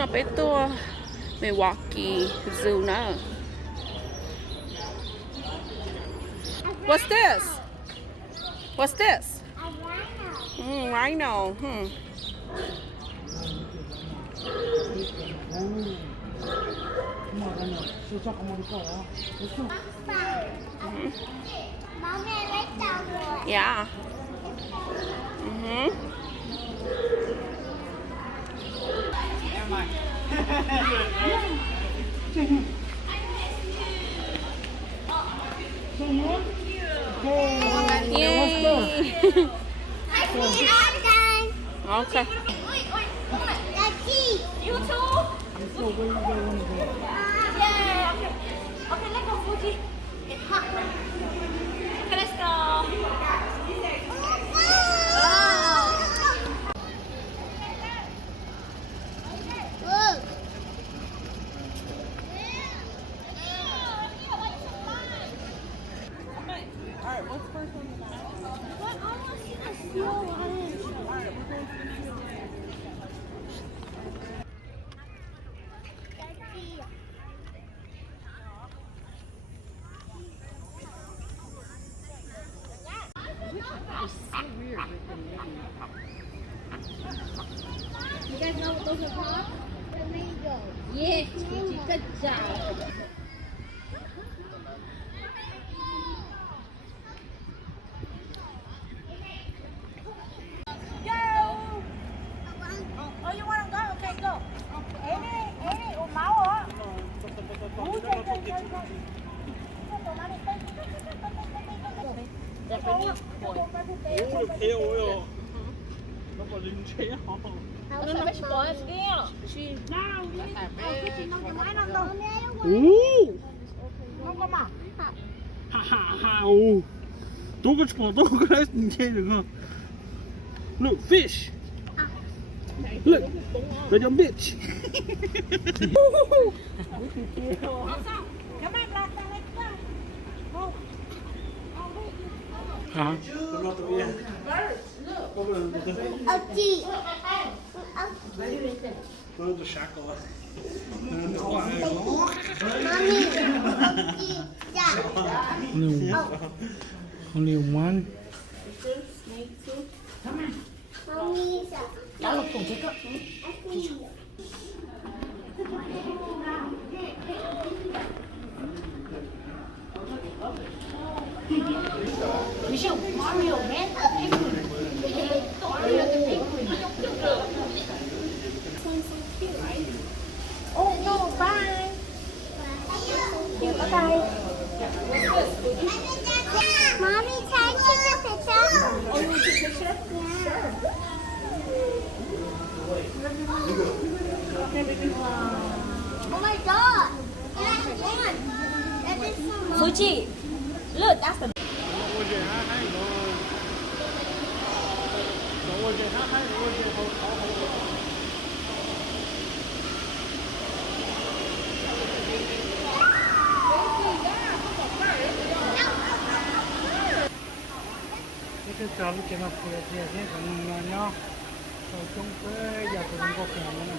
nó bé tua Milwaukee Zoo nữa. What's this? What's this? Rhino. Yeah. Yay. Okay. You too? Yeah, okay. Okay, let's go, Fuji. It's hot. Okay, let's go. Alright, what's first on the map? What? I want to see the snow one. Alright, we're going to the field. It's so weird. You guys know what those are called? Flamingos. Yes, Fuji. Good job. Oh, you want to go? Okay, go. Amy, máu hả? 오, 배워요. 너무 린체요. Nó bé spoil kia. 오! 하하하, 오. 도그 싶어, 도그 그랬어, 이제 이거. Look, fish. Look, there's your bitch. Hả? Nó được sạc rồi. Only one. Đó là cùng chứ cơ. Ví dụ Mario ghét ở cái Mario the Oh no, bye. Bye bye. Mommy, can I take a picture? Oh, you want to take a picture? Yeah. Oh my god! That's one. That is so much. Fuji, look, that's the. cái trò lúc kia mà phượt thì thế còn nhỏ rồi chúng tới giờ tụi mình có kèm nữa nè.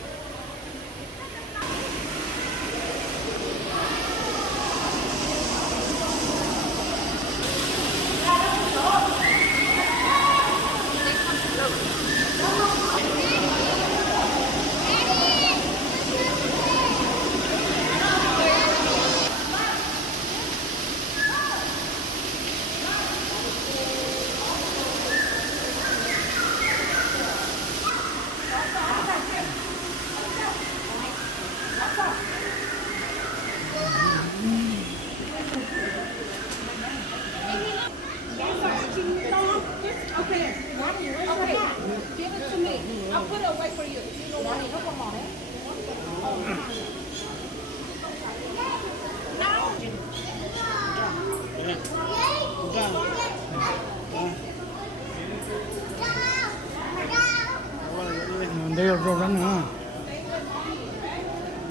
Đây là rau rán nữa.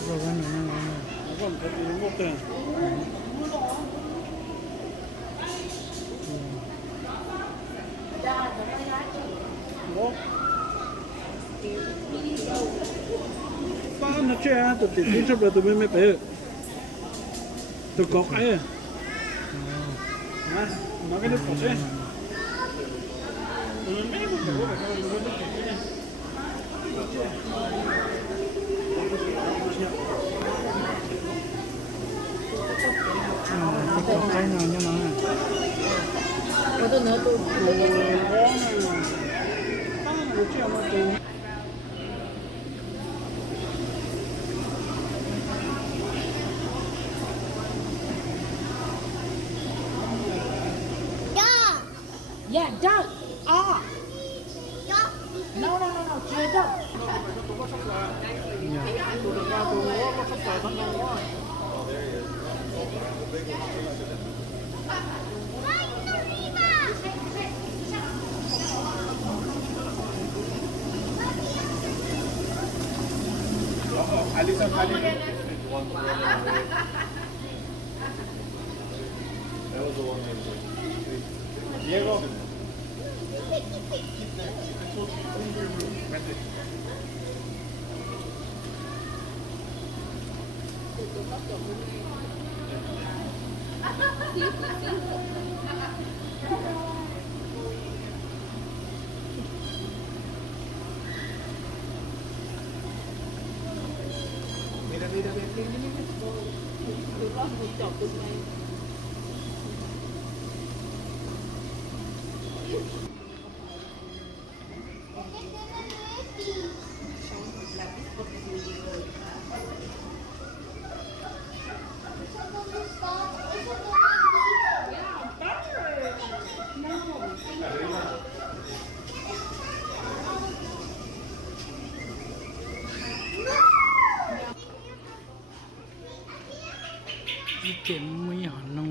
Rau rán nữa. Còn có cái ngốc này. Ngốc. ba nó chơi tụi tiền sắp rồi tụi mình mới bé tụi cọc ấy à nó cái nước cọc ấy tụi mình mấy con cọc phải không tụi mình cái cọc cái nào nhưng mà Tôi nữa tôi Yeah, duck. Ah. No, chưa duck. Diego. chuyện nguy hiểm nó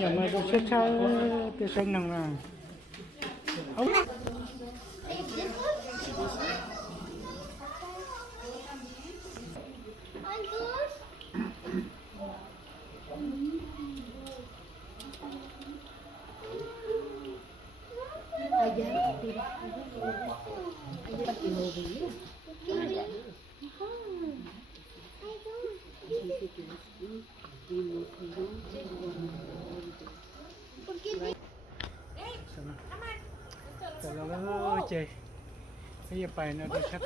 nhà mày đâu xếp sao cái xanh nào là ống chơi bây giờ bài nó được sắp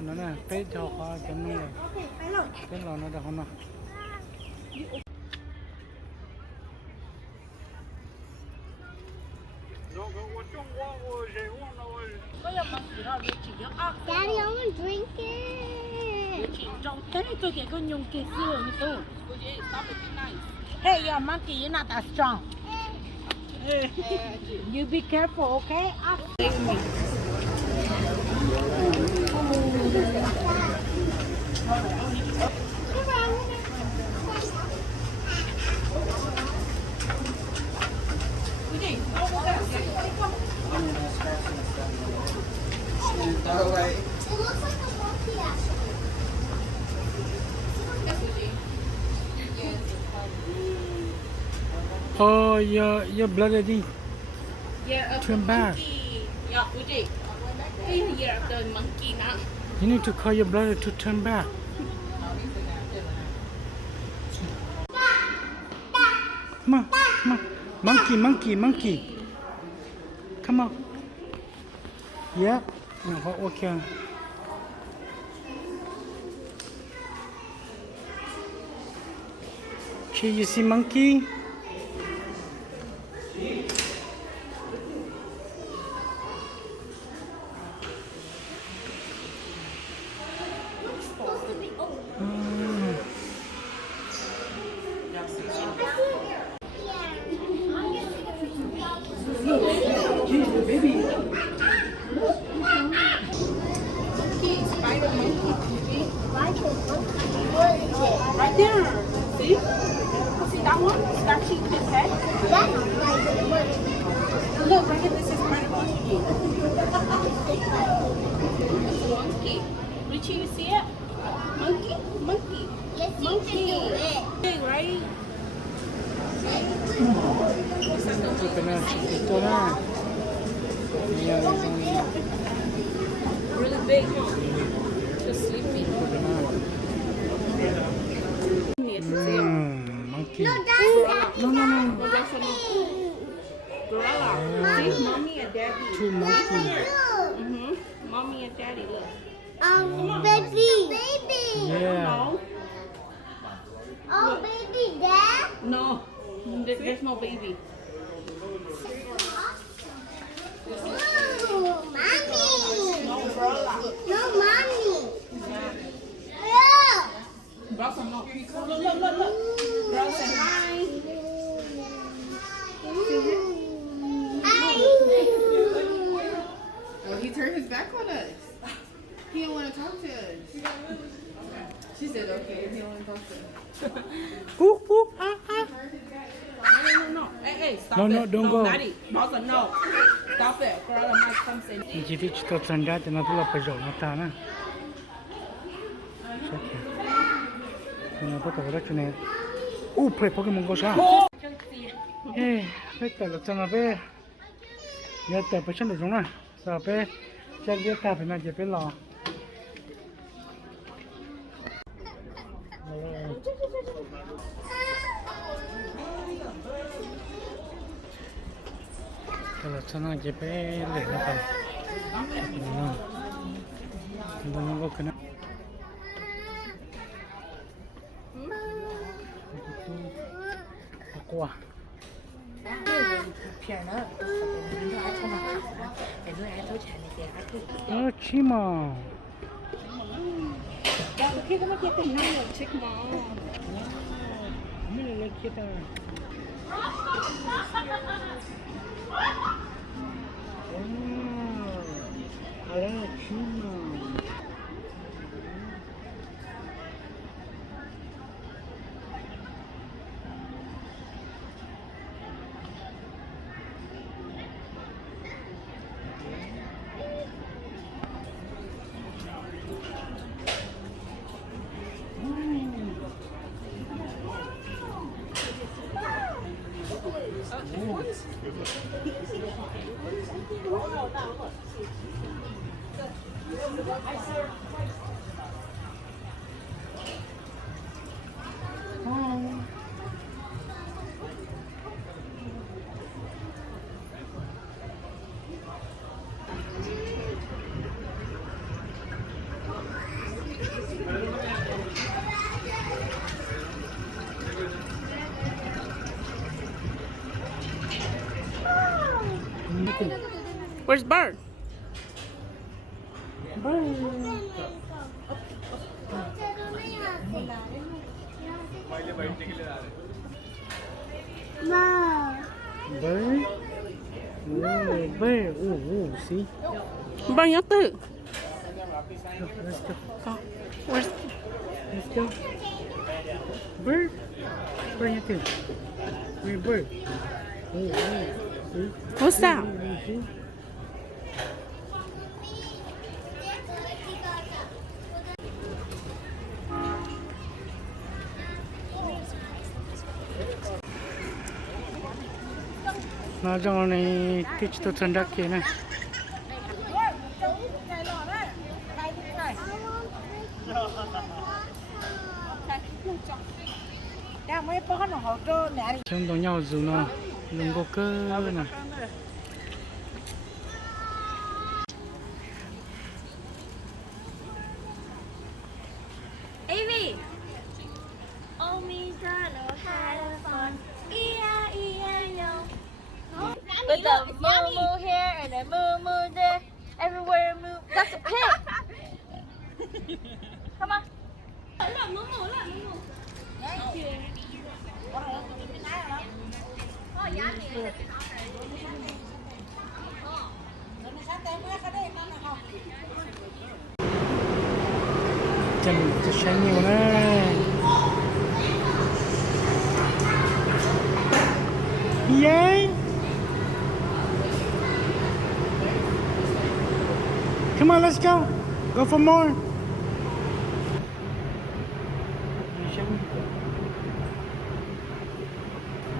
nó là cái cho khó cho nó rồi cái lò nó được không nào Daddy, I want to drink it. Cái này tôi kể con nhung kể xưa như tôi. Hey, your monkey, you're not that strong. You be careful, okay? It looks like a monkey actually. oh your blood already Yeah, turn back Yeah, Fuji. In here, the monkey now. you need to call your brother to turn back come on come on monkey come on yeah no okay okay you see monkey Baby. Spider monkey. Right there. See? See that one? That cheek his head? Look, right here, this is spider monkey. Monkey. Richie, you see it? Monkey? Monkey. Yes, you can do it. Big, right? Ito na. Ito na. Ayan, ayan. Really big, huh? Just sleeping. Monkey. No, that's No, no, no. No, that's a gorilla. See, mommy and daddy. Two monkey. Mm-hmm. Mommy and daddy, look. baby. Baby. Yeah. No. Oh, baby, there. No. There's no baby. Ooh, mommy. No gorilla. No, mommy. Yeah. Brother, no. Look. Brother, say hi. Oh, he turned his back on us. He don't want to talk to us. She said, okay, he don't want to talk to us. Boop, boop. Ah, ah. No. Hey, stop No, it. no, don't go. Daddy. Brother, no. Stop it. Gorilla might come say. Jadi kita tanda tena tu lapar jauh mata na. Kenapa tak ada cune? Play Pokemon Go sah. Betul lah cina be. Ya tak macam tu cuma. Sampai jadi tak pernah jadi lah. Kalau cina jadi leh apa? Don't go kena. Aqua. 片儿呢，你爱从哪看？反正爱走钱那些，还可以。起码。 Khi có mất tiền năng lượng check mà. Mana lagi kita? Ada cuma. Where's bird? Bird. Bird. See. Bird nhớ tự. Let's go. Where's Let's go. Bird. Bird yang tu. Bird. See. What's that? See. Nó cho này cái chỗ chân đất kia này. Trong đó nhau dù nó dùng có cơ nè. Evie. Oh, me gonna have fun. E-I-E-I-O. With the moo moo here and the moo moo there, everywhere moo. That's a pig. Come on. Look, moo moo, look, moo moo. Oh, yeah, จะใช้นิ้วนะเย้ Come on, let's go. Go for more.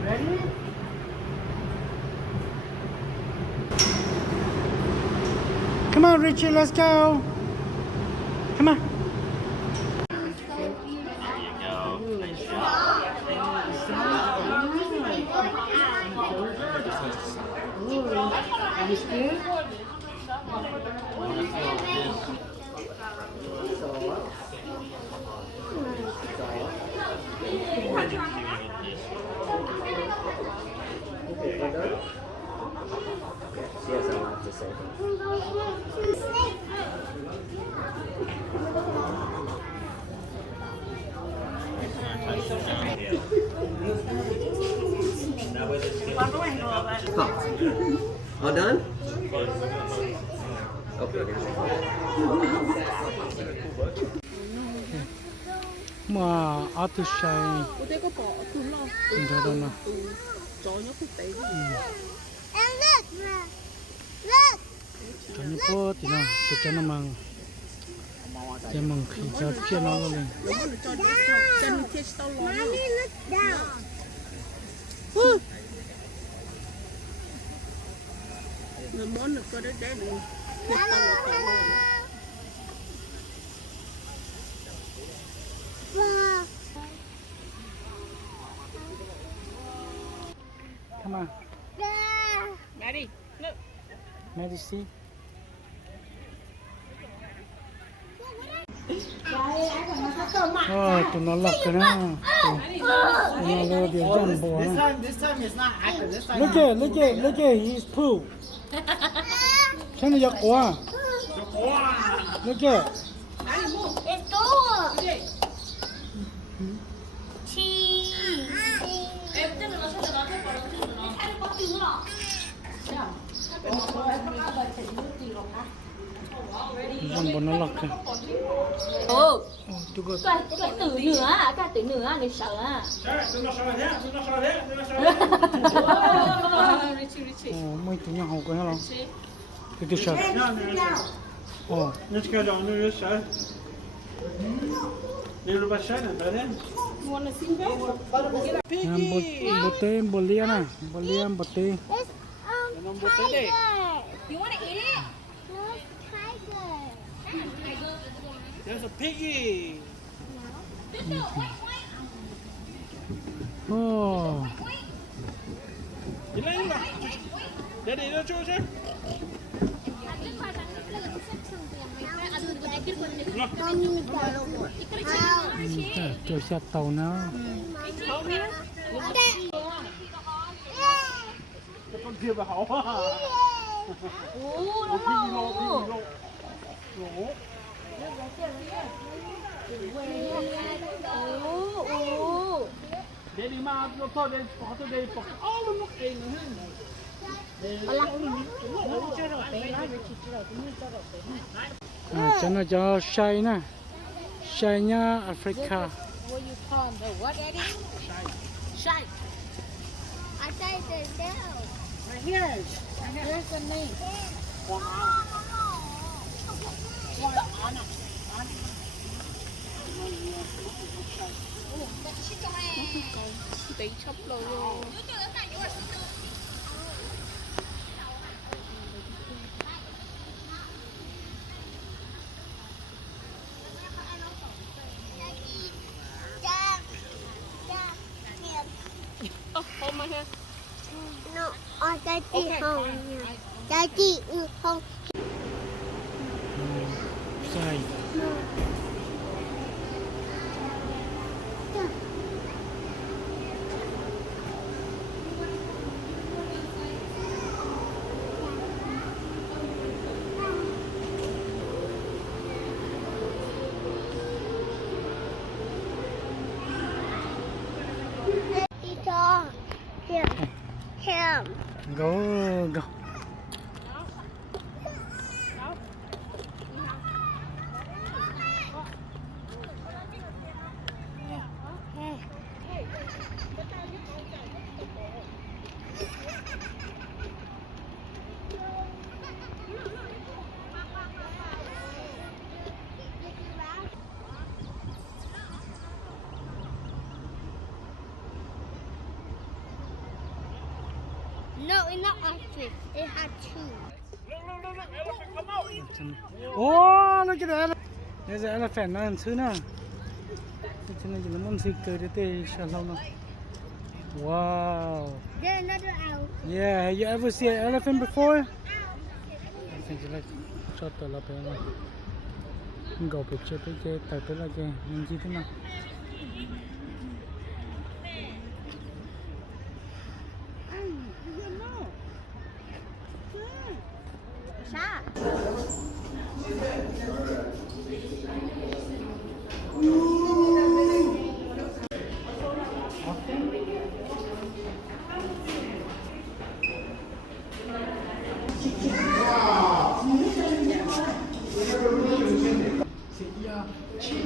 Ready? Come on, Richie, let's go. Come on. She has a lot to say. All done? Okay. Mà ở từ sài mình thấy đâu nào cho như po thì nào tôi cho nó mang cho mừng khi cho chia nó lên người muốn được có đấy đấy này come on Maddie look Maddie see tụi nó lật cái nó tụi nó lơ điều dân bò nó This time it's not active. This time. look at he's poop xem nó giật quá look at It's cool. dân bò nó lật kìa Ồ, tụi cô cái từ nữa, người sợ à. mấy tụi nhỏ học cái nó tụi sợ Nu ska jag nu så. Vill du bara känna det där? bột tê bột lia nè bột tê You want to eat it? There's a piggy. oh Đi lên nào. Để đi nó chui xem. cho xe tàu nó Con kia mà hảo quá. Để đi mà nó thôi đây bỏ tôi đây bỏ nó mất tiền nữa. cho nó cho say nè say nha Africa What you call the what, Daddy? Shy. I say the tail. right here here's the name tí chốc luôn hold my hand No, cái chị Hồng nha. Cái chị Hồng. say Đi cho. Hiểm. go No, it's not ostrich. It had two. Oh, look at the elephant. There's an elephant now, too, now. Wow. There's another owl. Yeah, have you ever seen an elephant before? I think you like shot the elephant. Go picture, type it like a ninja.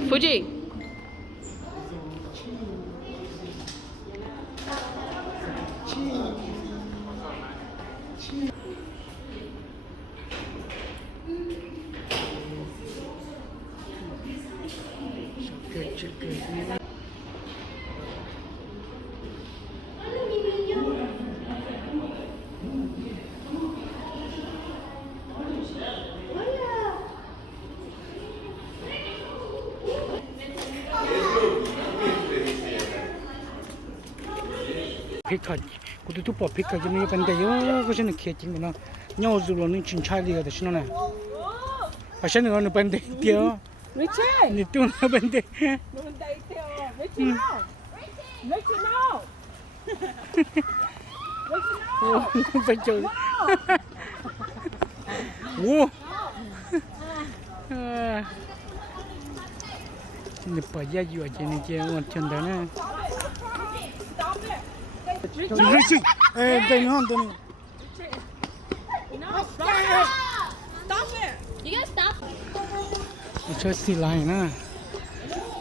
Fuji. 피카, 그것도 두꺼 피카 좀 이거 근데 이거 그전에 개징이나 녀우즈로는 진짜 리가 되시네. 아시는 거는 반대 뛰어. Richie, 니 뛰는 반대. don't take it. Richie, no. Richie, no. 오, 반쪽. 오. 아. 근데 빠져 이거 이제 원천다네. Richie, Danny, Danny. No, stop it. Stop it. You gotta stop. Just the line, huh?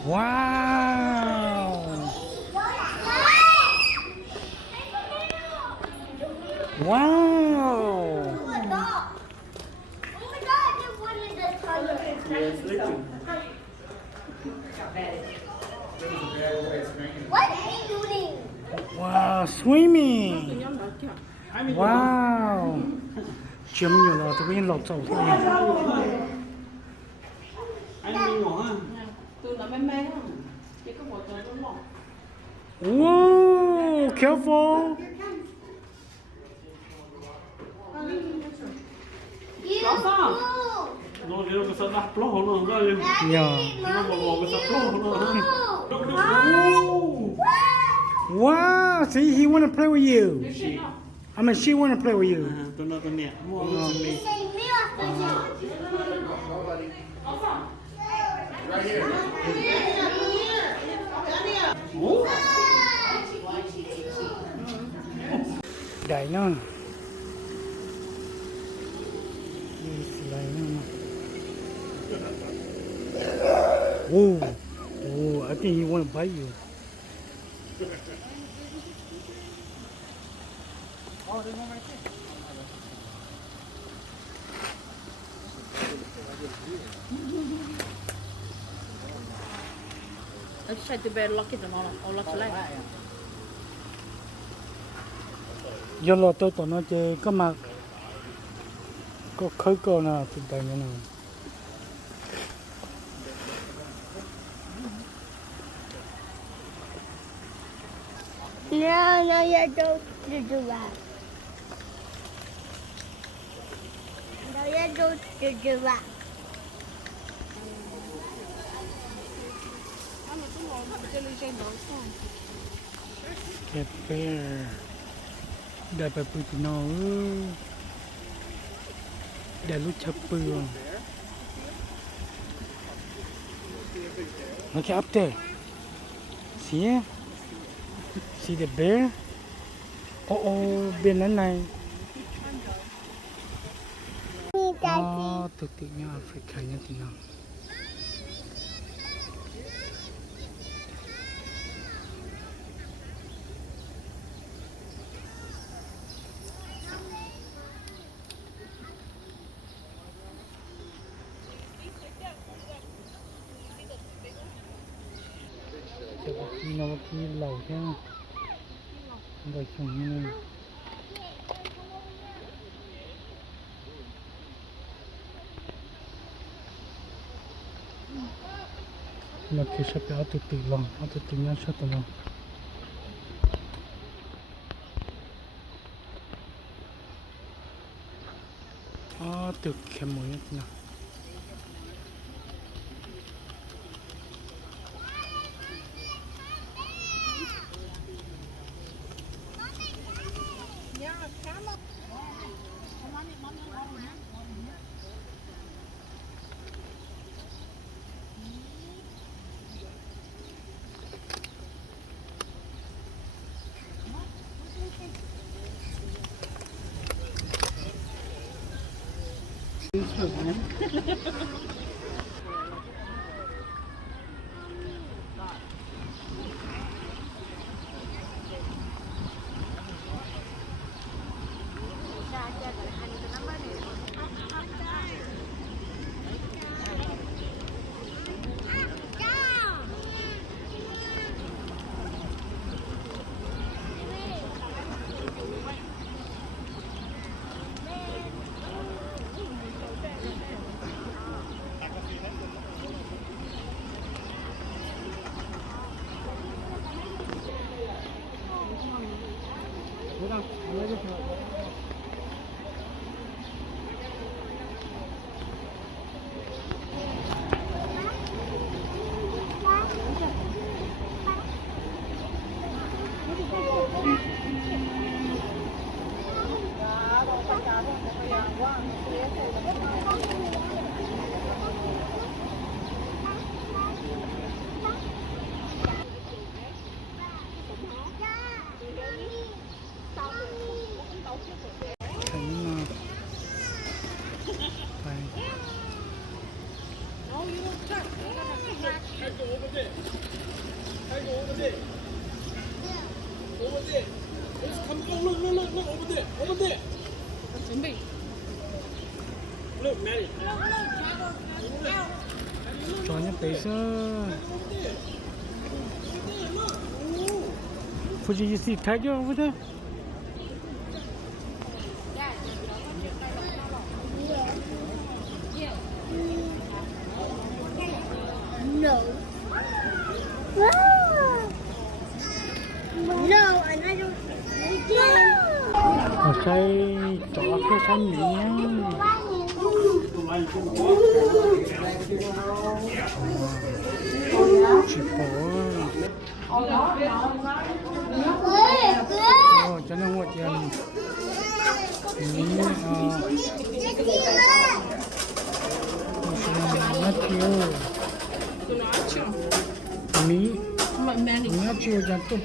Wow. Wow. Oh my god, I just wanted the time. What are you doing? Wow, swimming. Wow. Chấm nhiều là tôi biết lọt sầu thôi. Anh đi ngủ ha. Từ nó mềm mềm không? Chứ có một tuần nó mỏng. Whoa, careful. Nó kêu cái sợi đạp lỗ nó rồi. Yeah. Nó bỏ cái sợi lỗ nó. Wow, see, he want to play with you. I mean, she want to play with you. Tôi nói tôi nhẹ. Mua Đại nó. Oh, oh, I think he want to bite you. I just tried to better lock it or lock the leg. Do lo tôi tụi nó chơi có mặt có khơi cơ nào tụi bay như nào. No, no, you don't do that. No, you don't do that. Get fair. Đại bài bự thì nó đại lúc chấp bự. Look up there. See? See the bear? Oh, bênนั้นnày. Thực tiễn nhau Africa như thế nào? Nó khi lầu chứ. Rồi chồng như này. là khi sắp áo từ từ lòng áo từ từ nhá sắp từ lòng từ kem mồi nhá cho nhá bây giờ Fuji you see tiger over there No. No, and I don't. ở đây chó cái xanh miếng chỉ có cho nó ngồi tiền mí nhá chiều cho tôi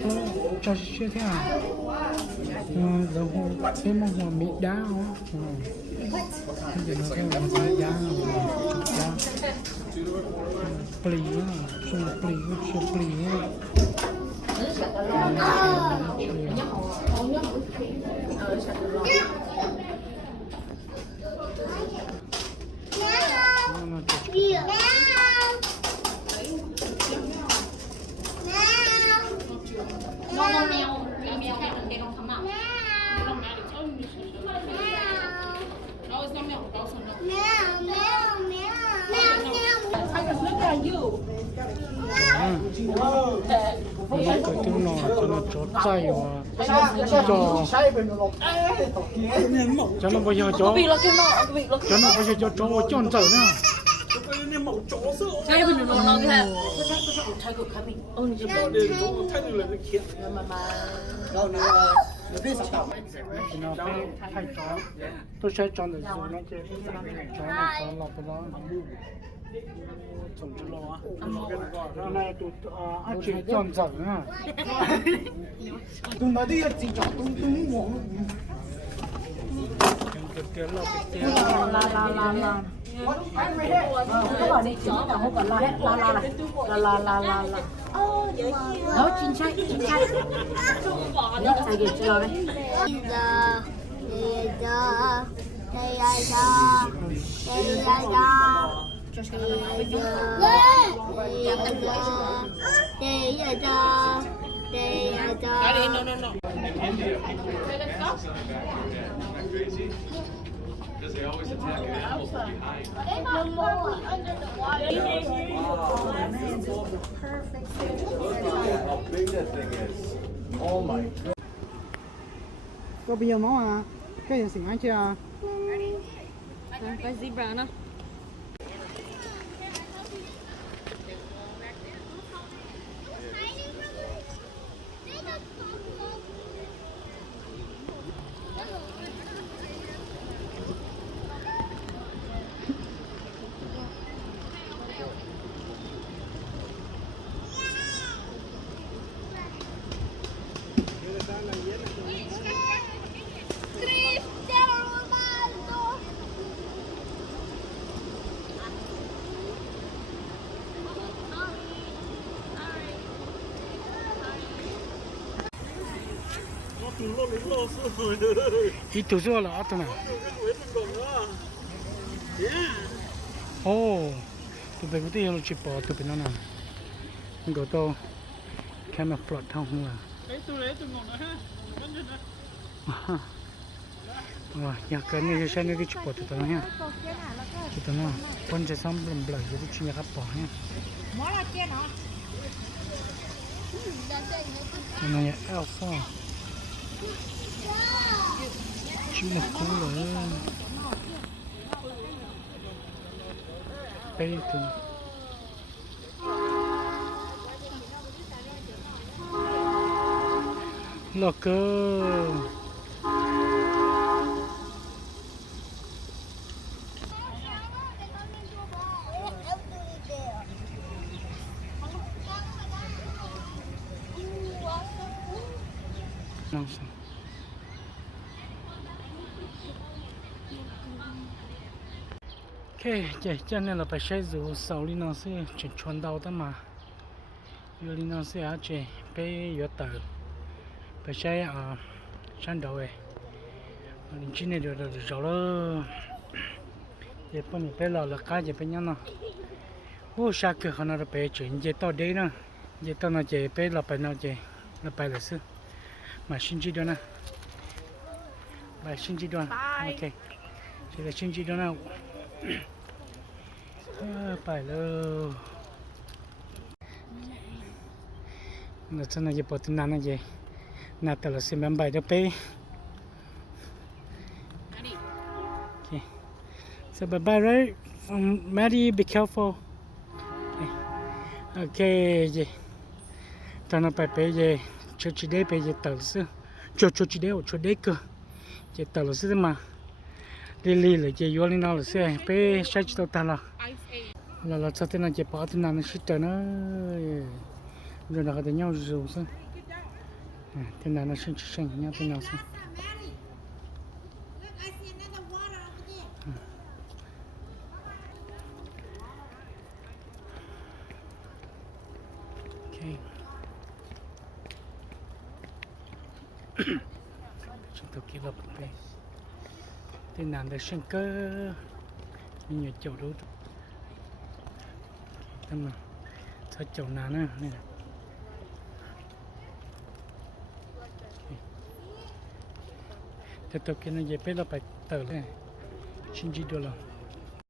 cho chiều thế à giờ hôm thế mà hoa mí đá không bây giờ nó cái hoa mí đá đá pli á xong pli xong pli á cái tiếng nọ cho nó chót chay và cho nó bây giờ cho nó bây giờ cho chọn trở nữa Đây mình nó thế. nó thay chó tôi sẽ chọn để dùng nó chơi chó nó lọc cái đó này tụi anh chị chọn trở nữa tụi nó đi chỉ chọn tụi ngủ cái lọc cái la các bạn đi chó là không còn la hết la đó chín chay nhất sai gì chưa đấy Because they always attack animals from behind. They must be under the water. How big that thing is. Oh my god. Có bây giờ máu à? Cái gì xỉn anh chưa à? Cái zebra nó. Ít tuổi rồi là tao nào? Oh, tụi bay có thể hiểu chụp bỏ tụi bay nó nào? Người to, camera plot thằng không à? Rồi, nhà cái này sẽ này chụp bỏ tụi tao nha. Tụi tao nào, con sẽ xong làm bẩn rồi thì chuyện nhà bỏ nha. Cái này alpha. Chỉ một cú rồi. Bacon. Lò cơ. Ngon sao? Ok, cho nên là phải xây dù sau đi nó sẽ chuyển chuyển đầu đó mà giờ đi nó sẽ ở trên bé giờ tờ phải xây ở trên đầu ấy mình chỉ này được rồi đó giờ bọn mình bé là cái giờ bé nhá nó ô sao cứ họ nói là bé chuyển giờ tao đấy nữa giờ tao nói giờ bé là phải nói giờ là phải là sư mà xin chỉ đó nè bài xin chỉ đó ok chỉ là xin chỉ đó nào phải luôn nó chân là gì bỏ tin năn là gì nãy tao là xem bài đó pe ok so bye bye right Maddie be careful ok gì tao nó phải pe gì cho chị đấy pe gì tao sư cho chị đấy cho đấy cơ chị tao là sư mà Lily là chị vô lên nào là xe pe sai cho tao là sao thế này chị bỏ thế nào nó xịt trời nó rồi nó có thể nhau rồi sao thế nào nó sinh nhau thế nào sao ok chúng tôi kêu là đây thế nào để sinh cơ như nhiều chỗ đâu tâm mà sao chỗ nào nữa này tiếp tục cái này về là phải tờ này xin chỉ được rồi